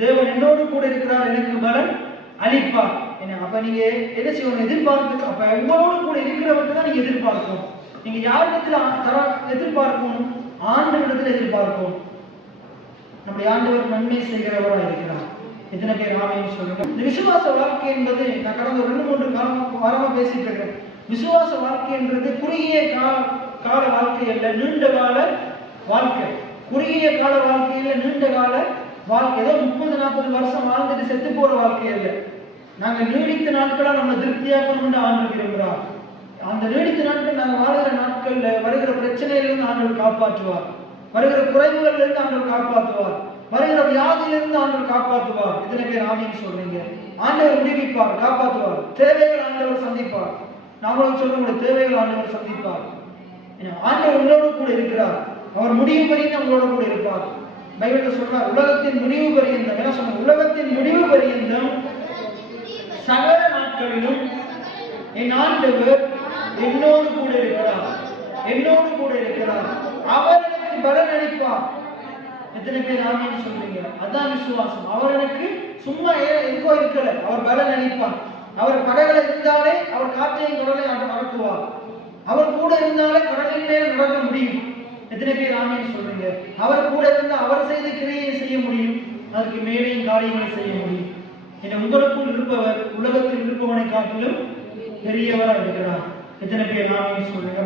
தேவன் என்னோடு கூட இருக்கிறார், எனக்கு பலன் அளிப்பார். என்ன அப்ப நீங்க என்ன செய்யணும்? எதிர்பார்த்து அப்ப உங்களோடு கூட இருக்கிறவர்கிட்ட தான் நீங்க எதிர்பார்க்கணும். நீங்க யாரிடத்துல எதிர்பார்க்கணும்? ஆண்டவரிடத்துல எதிர்பார்க்கணும். நம்முடைய ஆண்டவர் நன்மை செய்கிறவராக இருக்கிறார். எத்தனை பேர் ஆமென் சொல்லுங்க? இந்த விசுவாச வாழ்க்கை என்பது நான் கடந்த 2-3 வாரமா பேசிட்டு இருக்கேன். விசுவாச வாழ்க்கை என்றது குறுகிய கால வாழ்க்கை அல்ல, நீண்ட கால வாழ்க்கை. குறுகிய கால வாழ்க்கையில நீண்ட கால வாழ்க்கை ஏதோ 30-40 வருஷம் வாழ்ந்துட்டு செத்து போற வாழ்க்கை அல்ல. நாங்க நீடித்த நாட்களா நம்ம திருப்தியாக்கணும்னு ஆண்டவர் விரும்புகிறார். அந்த நீடித்த நாட்கள் நாங்கள் வாழ்கிற நாட்கள்ல வருகிற பிரச்சனையிலிருந்து ஆண்டவர் காப்பாற்றுவார், வருகிற குறைவுகள்ல இருந்து ஆண்டவர் காப்பாற்றுவார், வருகிற வியாதியிலிருந்து ஆண்டவர் காப்பாற்றுவார். எத்தனை பேர் ஆமென் சொல்றீங்க? ஆண்டவர் விடுவிப்பார், காப்பாற்றுவார். தேவைகள் ஆண்டவர் சந்திப்பார். நாமளும் சொல்ல தேவைகள் ஆண்டவர் சந்திப்பார். ஆண்டவர் உங்களோடு கூட இருக்கிறார். அவர் முடிவு பரியந்தம் உங்களோட கூட இருப்பார். பைபிள்ல சொல்றார், உலகத்தின் முடிவு பரியந்தம். என்ன சொன்ன? உலகத்தின் முடிவு பரியந்தம் சகல நாட்களிலும் என் ஆண்டவர் என்னோடு கூட இருக்கிறார், என்னோடு கூட இருக்கிறார். அவர் எனக்கு பலன் அளிப்பார். எத்தனை பேர் ஆமென் சொல்றீங்க? அதான் விசுவாசம். அவர் எனக்கு சும்மா எங்கோ இருக்கல, அவர் பலன் அளிப்பார். அவர் கடவுள இருந்தாலே அவர் காற்றையும் கடலை அடக்குவார். அவர் கூட இருந்தாலே கடலின் மேல் நடக்க முடியும். எத்தனை பேர் ஆமென் சொல்றீங்க? அவர் கூட இருந்தால் அவர் செய்த கிரியை செய்ய முடியும், அதற்கு மேலேயும் காரியங்களை செய்ய முடியும். என உங்களுக்குள் இருப்பவர் உலகத்தில் இருப்பவனை காட்டிலும் பெரியவராக இருக்கிறார். எத்தனை பேர் ஆமென் சொல்றீங்க?